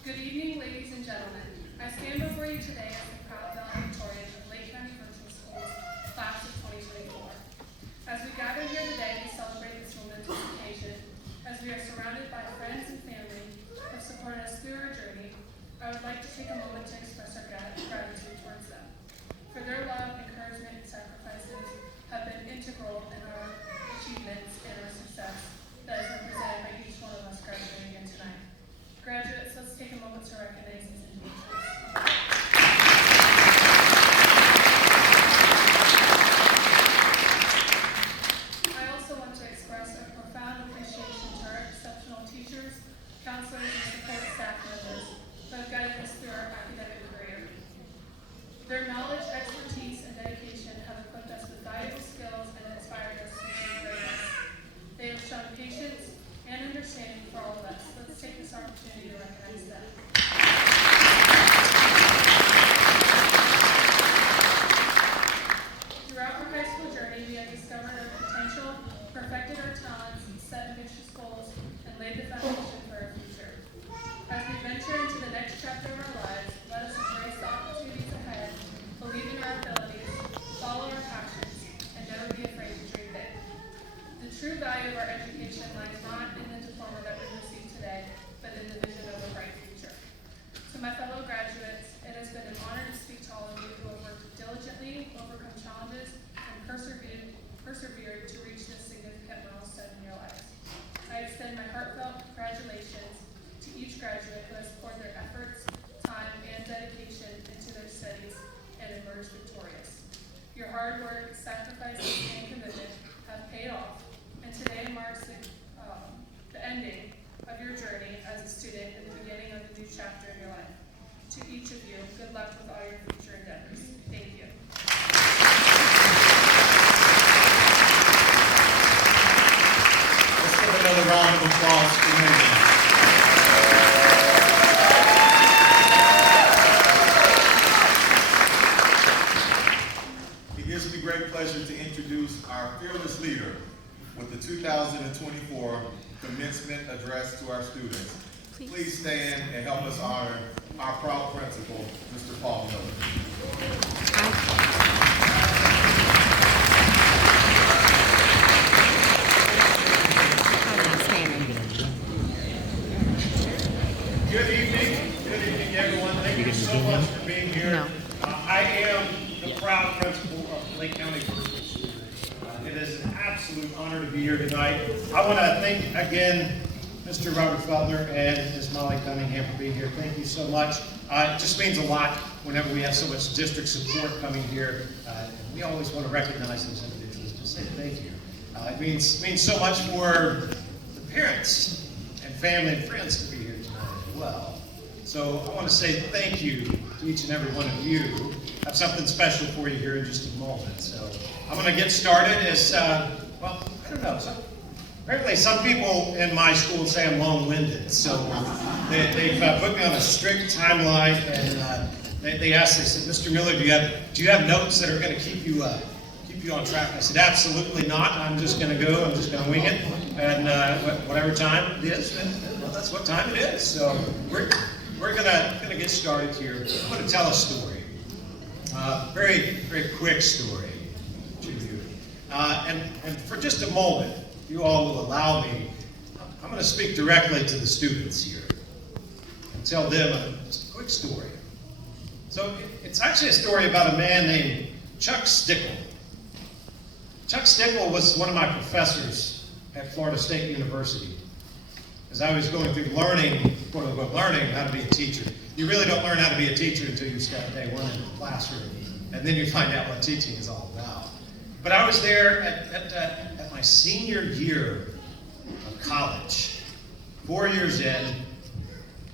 Good evening, ladies and gentlemen. I stand before you today as the proud valedictorian of Lake County Virtual Schools, class of 2024. As we gather here today to celebrate this momentous occasion, as we are surrounded by friends and family who have supported us through our journey, I would like to take a moment to express our gratitude towards them. For their love, encouragement, and sacrifices have been integral in our achievements and our success that is represented by each one of us graduating here tonight. Graduates, let's take a moment to recognize these individuals. I also want to express a profound appreciation to our exceptional teachers, counselors, and support staff members who have guided us through our academic career. Their knowledge, expertise, and dedication have equipped us with valuable skills and inspired us to achieve greatness. They have shown patience and understanding for all of us. Let's take this opportunity to recognize them. Throughout our high school journey, we have discovered our potential, perfected our talents, set ambitious goals, and laid the foundation for our future. As we venture into the next chapter of our lives, let us embrace the opportunities ahead, believe in our abilities, follow our passions, and never be afraid to dream big. The true value of our education lies not in the diploma that we receive today, but in the vision of a bright future. To my fellow graduates, it has been an honor to speak to all of you who have worked diligently, overcome challenges, and persevered to reach this significant milestone in your lives. I extend my heartfelt congratulations to each graduate who has poured their efforts, time, and dedication into their studies and emerged victorious. Your hard work, sacrifices, and commitment have paid off, and today marks the ending of your journey as a student and the beginning of a new chapter in your life. To each of you, good luck with all your future endeavors. Thank you. Let's give another round of applause for Megan. It gives me great pleasure to introduce our fearless leader with the 2024 commencement address to our students. Please stand and help us honor our proud principal, Mr. Paul Miller. Good evening everyone. Thank you so much for being here. I am the proud principal of Lake County Virtual Schools. It is an absolute honor to be here tonight. I want to thank again Mr. Robert Feltner and Ms. Molly Cunningham for being here. Thank you so much. It just means a lot whenever we have so much district support coming here. And we always want to recognize those individuals. Just say thank you. It means so much for the parents and family and friends to be here tonight as well. So I want to say thank you to each and every one of you. I have something special for you here in just a moment. So I'm going to get started as, well, I don't know. Apparently some people in my school say I'm long-winded. So they've put me on a strict timeline, and they asked, they said, Mr. Miller, do you have notes that are going to keep you on track? I said, absolutely not. I'm just going to go. I'm just going to wing it. And whatever time it is, well, that's what time it is. So we're gonna get started here. I'm gonna tell a story, very quick story to you, and for just a moment, you all will allow me. I'm gonna speak directly to the students here and tell them a quick story. So it's actually a story about a man named Chuck Stickle. Chuck Stickle was one of my professors at Florida State University. As I was going through learning, quote unquote, learning how to be a teacher. You really don't learn how to be a teacher until you start day one in the classroom, and then you find out what teaching is all about. But I was there at my senior year of college, 4 years in,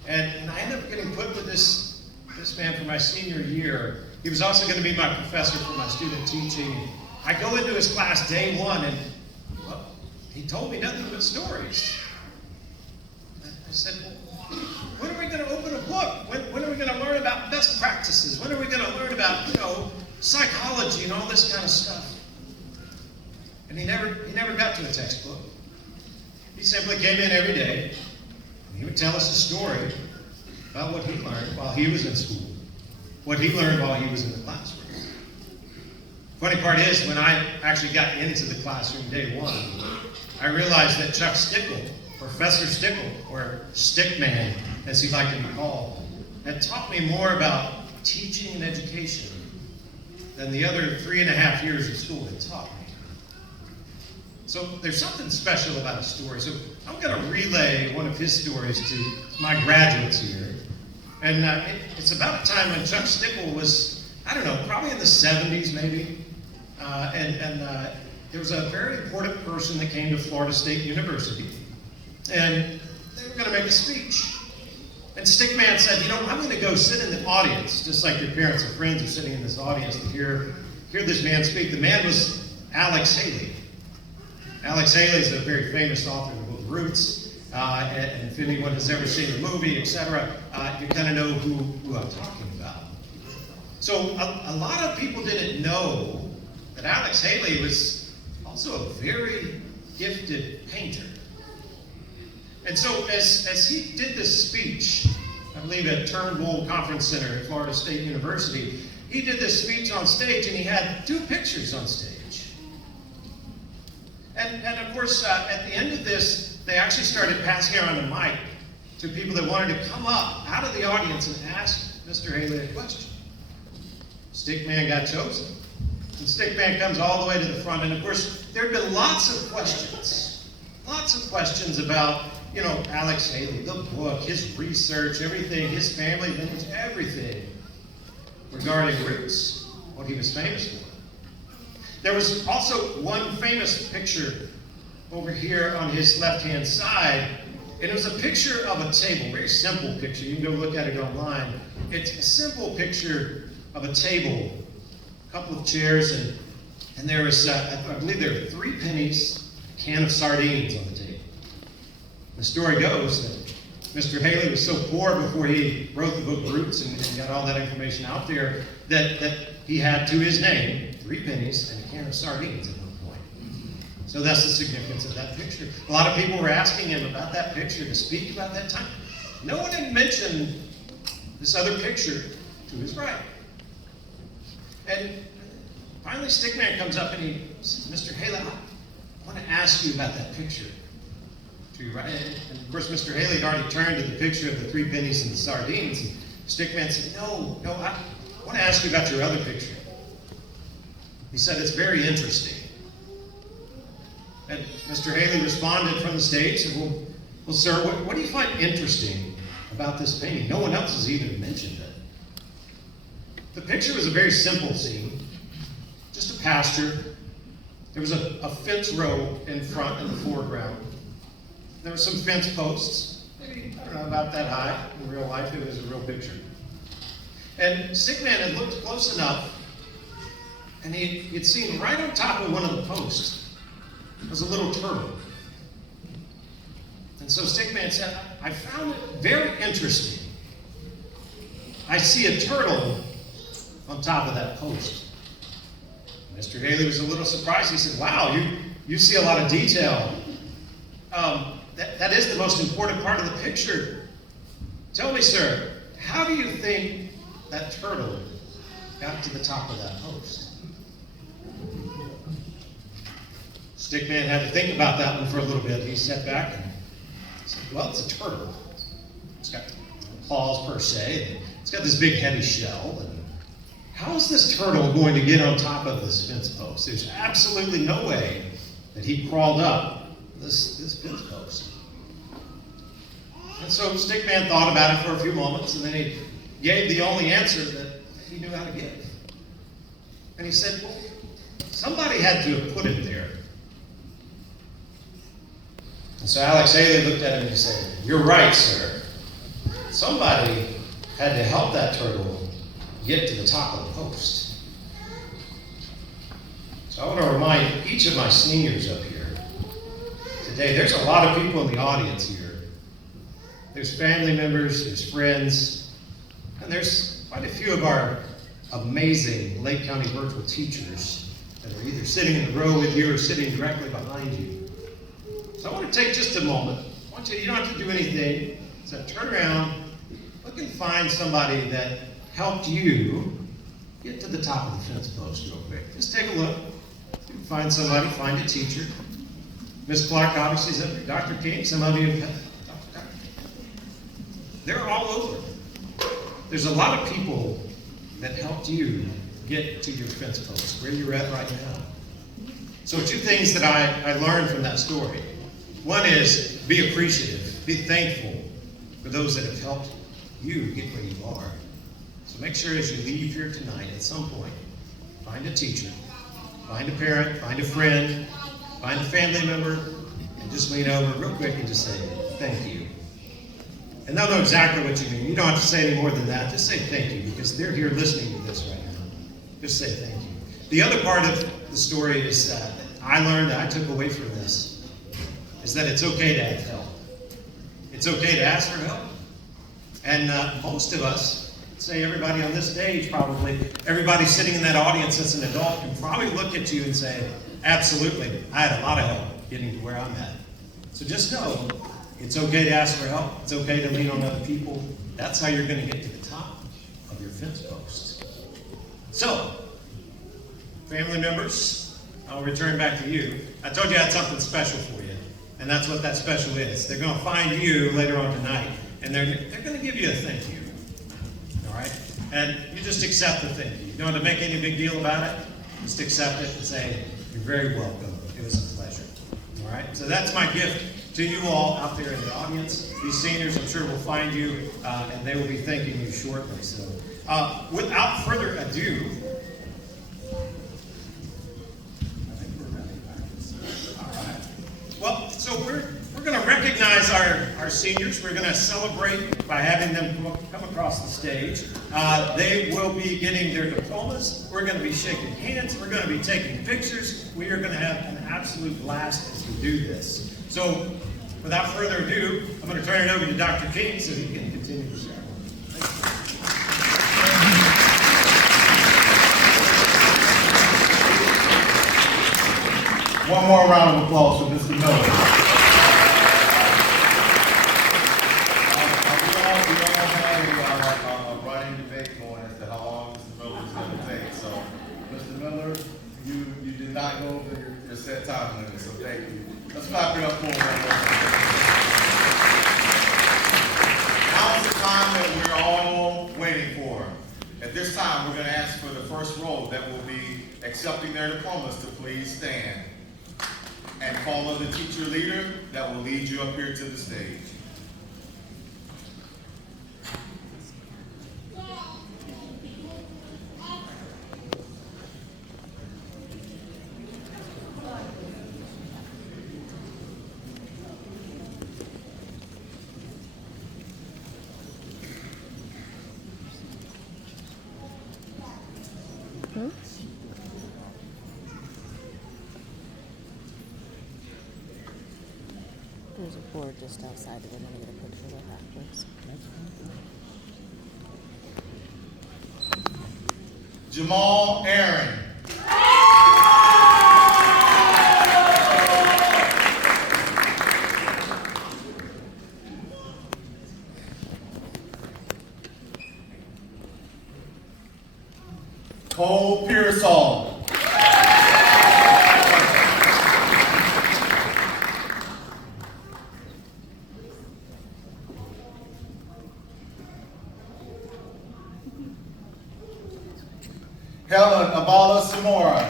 and I ended up getting put with this man for my senior year. He was also going to be my professor for my student teaching. I go into his class day one, and well, he told me nothing but stories. I said, well, when are we going to open a book? When are we going to learn about best practices? When are we going to learn about, psychology and all this kind of stuff? And he never got to a textbook. He simply came in every day, and he would tell us a story about what he learned while he was in school, what he learned while he was in the classroom. Funny part is, when I actually got into the classroom day one, I realized that Chuck Stickle, Professor Stickle, or Stickman, as he liked to be called, had taught me more about teaching and education than the other 3.5 years of school had taught me. So there's something special about a story. So I'm going to relay one of his stories to my graduates here. And it's about a time when Chuck Stickle was, I don't know, probably in the 70s maybe. There was a very important person that came to Florida State University. And they were going to make a speech. And Stickman said, you know, I'm going to go sit in the audience, just like your parents and friends are sitting in this audience to hear this man speak. The man was Alex Haley. Alex Haley is a very famous author of the book Roots. And if anyone has ever seen the movie, etc., you kind of know who I'm talking about. So a lot of people didn't know that Alex Haley was also a very gifted painter. And so as he did this speech, I believe at Turnbull Conference Center at Florida State University, he did this speech on stage and he had 2 pictures on stage. And of course, at the end of this, they actually started passing around a mic to people that wanted to come up out of the audience and ask Mr. Haley a question. Stickman got chosen. And Stickman comes all the way to the front. And of course, there have been lots of questions about, you know, Alex Haley, the book, his research, everything, his family lineage, everything regarding Roots, what he was famous for. There was also one famous picture over here on his left-hand side, and it was a picture of a table, very simple picture. You can go look at it online. It's a simple picture of a table, a couple of chairs, and there was, I believe there were 3 pennies, a can of sardines on the table. The story goes that Mr. Haley was so poor before he wrote the book Roots and got all that information out there that he had to his name 3 pennies and a can of sardines at one point. So that's the significance of that picture. A lot of people were asking him about that picture to speak about that time. No one had mentioned this other picture to his right. And finally Stickman comes up and he says, Mr. Haley, I want to ask you about that picture. Right? And of course, Mr. Haley had already turned to the picture of the 3 pennies and the sardines. And Stickman said, no, I want to ask you about your other picture. He said, it's very interesting. And Mr. Haley responded from the stage and said, well, sir, what do you find interesting about this painting? No one else has even mentioned it. The picture was a very simple scene, just a pasture. There was a fence row in front in the foreground. There were some fence posts, maybe, I don't know, about that high. In real life, it was a real picture. And Stickman had looked close enough, and he'd seen right on top of one of the posts was a little turtle. And so Stickman said, I found it very interesting. I see a turtle on top of that post. Mr. Haley was a little surprised. He said, wow, you see a lot of detail. That is the most important part of the picture. Tell me, sir, how do you think that turtle got to the top of that post? Stickman had to think about that one for a little bit. He sat back and said, well, it's a turtle. It's got no claws per se. It's got this big heavy shell. And how is this turtle going to get on top of this fence post? There's absolutely no way that he crawled up this fence post. And so Stickman thought about it for a few moments, and then he gave the only answer that he knew how to give. And he said, well, somebody had to have put it there. And so Alex Haley looked at him and he said, you're right, sir. Somebody had to help that turtle get to the top of the post. So I want to remind each of my seniors up here today, there's a lot of people in the audience here. There's family members, there's friends, and there's quite a few of our amazing Lake County virtual teachers that are either sitting in the row with you or sitting directly behind you. So I want to take just a moment. You don't have to do anything. So turn around, put look and find somebody that helped you get to the top of the fence post real quick. Just take a look. Find somebody, find a teacher. Miss Clark obviously is up there. Dr. King, some of you have. They're all over. There's a lot of people that helped you get to your fence post, where you're at right now. So 2 things that I learned from that story. One is be appreciative, be thankful for those that have helped you get where you are. So make sure as you leave here tonight, at some point, find a teacher, find a parent, find a friend, find a family member, and just lean over real quick and just say, thank you. And they'll know exactly what you mean. You don't have to say any more than that. Just say thank you, because they're here listening to this right now. Just say thank you. The other part of the story is that I learned, that I took away from this, is that it's okay to have help. It's okay to ask for help. And most of us, say everybody on this stage probably, everybody sitting in that audience that's an adult can probably look at you and say, absolutely, I had a lot of help getting to where I'm at. So just know, it's okay to ask for help. It's okay to lean on other people. That's how you're going to get to the top of your fence post. So, family members, I'll return back to you. I told you I had something special for you, and that's what that special is. They're going to find you later on tonight, and they're going to give you a thank you. All right? And you just accept the thank you. You don't have to make any big deal about it. Just accept it and say, you're very welcome. It was a pleasure. All right? So that's my gift to you all out there in the audience. These seniors, I'm sure, will find you, and they will be thanking you shortly. So, without further ado, I think we're ready. All right. Well, so we're going to recognize our seniors. We're going to celebrate by having them come across the stage. They will be getting their diplomas. We're going to be shaking hands. We're going to be taking pictures. We are going to have an absolute blast as we do this. So, without further ado, I'm going to turn it over to Dr. King so he can continue the ceremony. One more round of applause for Mr. Miller. We all had a running debate going as to how long Mr. Miller was going to take. So, Mr. Miller, you did not go over your set time limit, so thank you. Let's clap it up for him. Now is the time that we're all waiting for. At this time, we're going to ask for the first row that will be accepting their diplomas to please stand and follow the teacher leader that will lead you up here to the stage. There's a board just outside of it. I'm going to get a picture of it afterwards. Jamal Aaron. Cole Pearsall. Helen Abala Samora.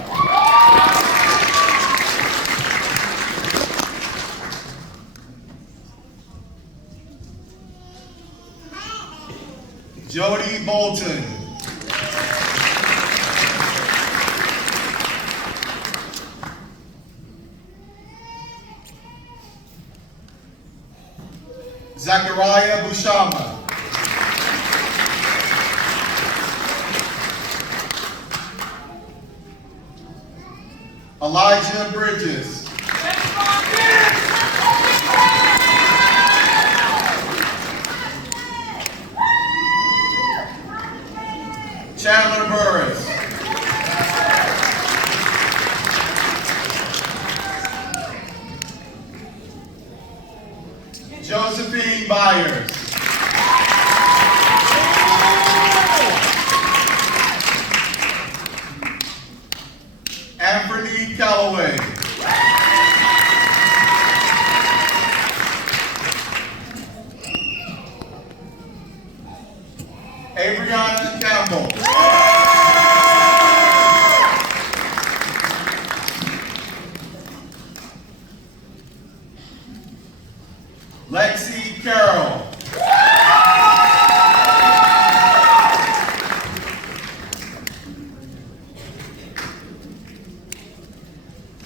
Jody Bolton. Zachariah Bushama. Elijah Bridges. Chandler Burris. Josephine Byers. Adriana Campbell. Lexi Carroll.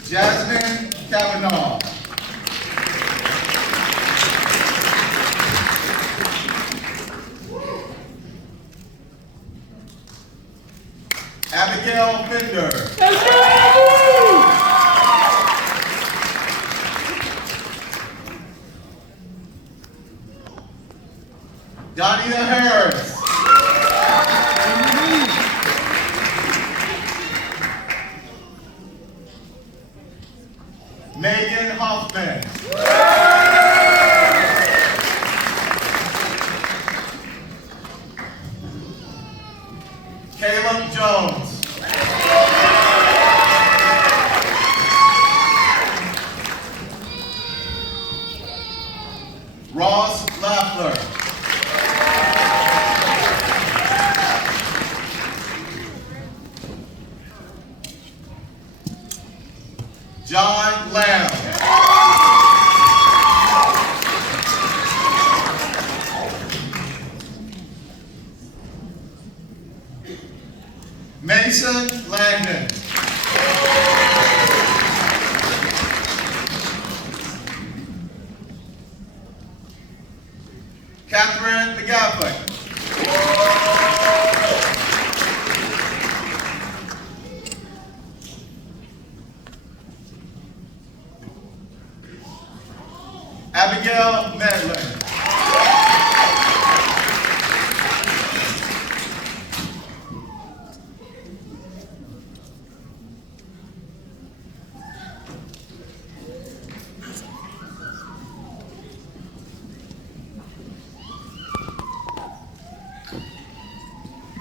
Jasmine Kavanaugh. Abigail Fender. Dania Harris. Megan Hoffman. Caleb Jones. Ross Lafler. John Lamb. Mason Langdon. Catherine McGaffey. Abigail Medlin.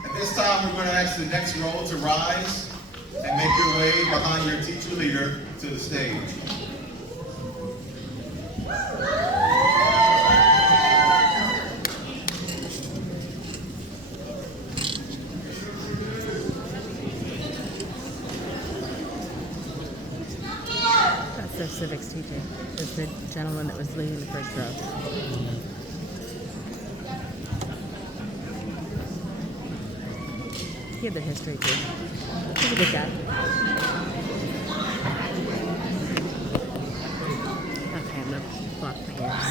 At this time, we're going to ask the next row to rise and make your way behind your teacher leader to the stage. That's their civics teacher. It's the gentleman that was leading the first row. He had the history too. He's a good guy. Okay, I'm gonna block my ears.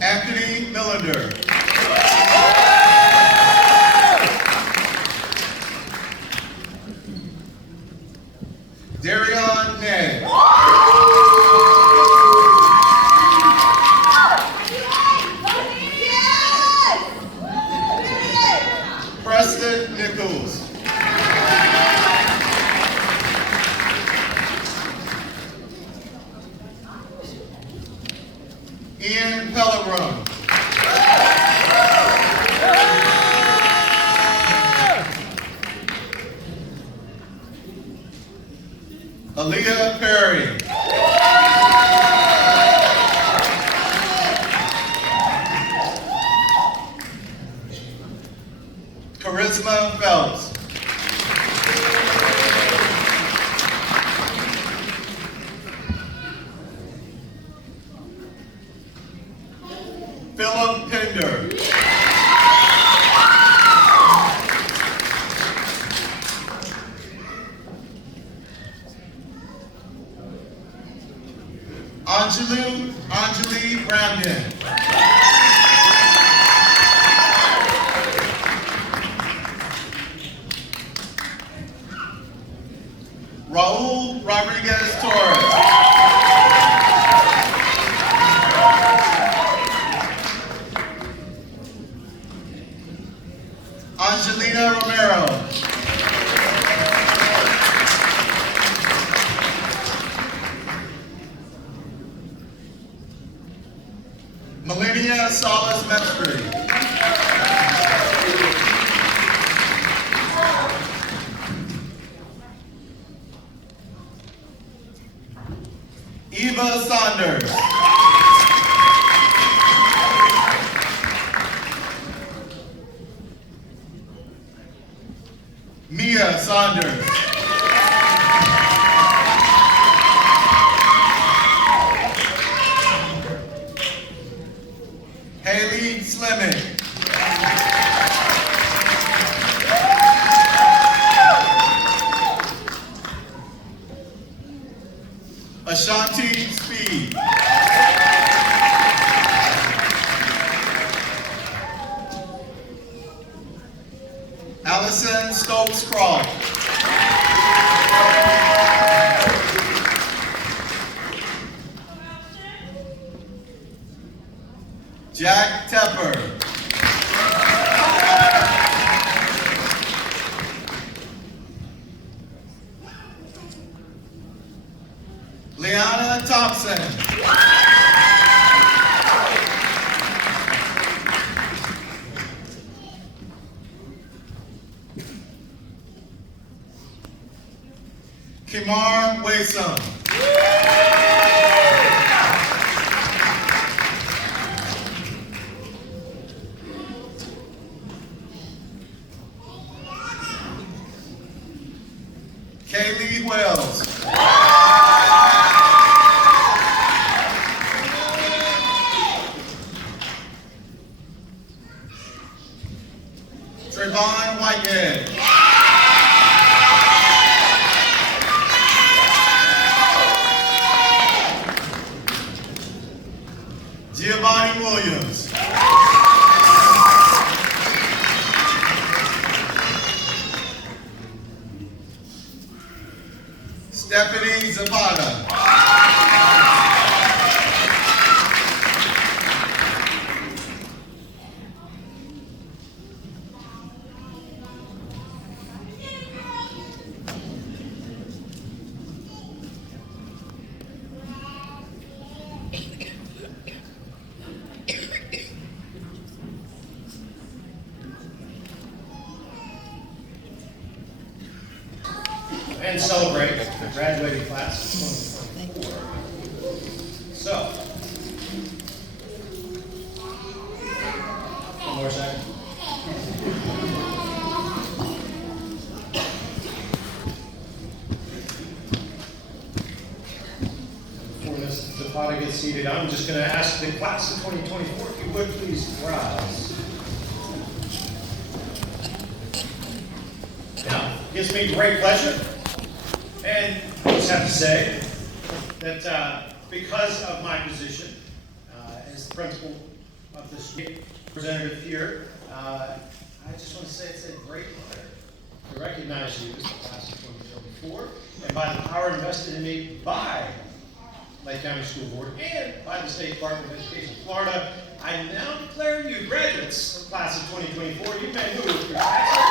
Anthony Millender. Darion Ned. Preston Nichols. Ian Pellegrin. Aaliyah Perry. Charisma Phelps. Philip Pender. Anjali Brandon. Raul Rodriguez Torres. Angelina Romero. Melania Salas Mestry. Eva Saunders. Mia Saunders. Haley Slimming. Ashanti Speed. Allison Stokes Croft. Jack Tepper. Liana Thompson. Kimar Waysum. Kaylee Wells. Trayvon Whitehead. Giovanni Williams. Stephanie Zapata. And celebrate the graduating class of 2024. So, one more second. Before Ms. Zapata gets seated, I'm just going to ask the class of 2024, if you would please rise. Now, it gives me great pleasure. And I just have to say that because of my position as the principal of the state representative here, I just want to say it's a great honor to recognize you as the class of 2024, and by the power invested in me by Lake County School Board and by the State Department of Education of Florida, I now declare you graduates of class of 2024. You may move your classes.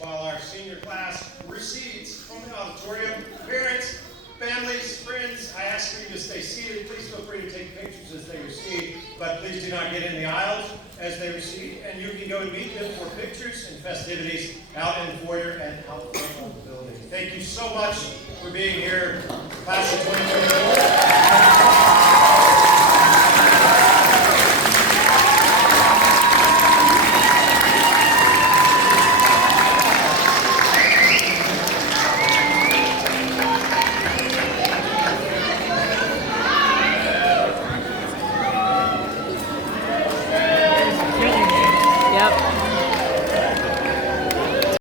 While our senior class recedes from the auditorium. Parents, families, friends, I ask for you to stay seated. Please feel free to take pictures as they recede, but please do not get in the aisles as they recede. And you can go and meet them for pictures and festivities out in the foyer and out front of the building. Thank you so much for being here, class of 2024.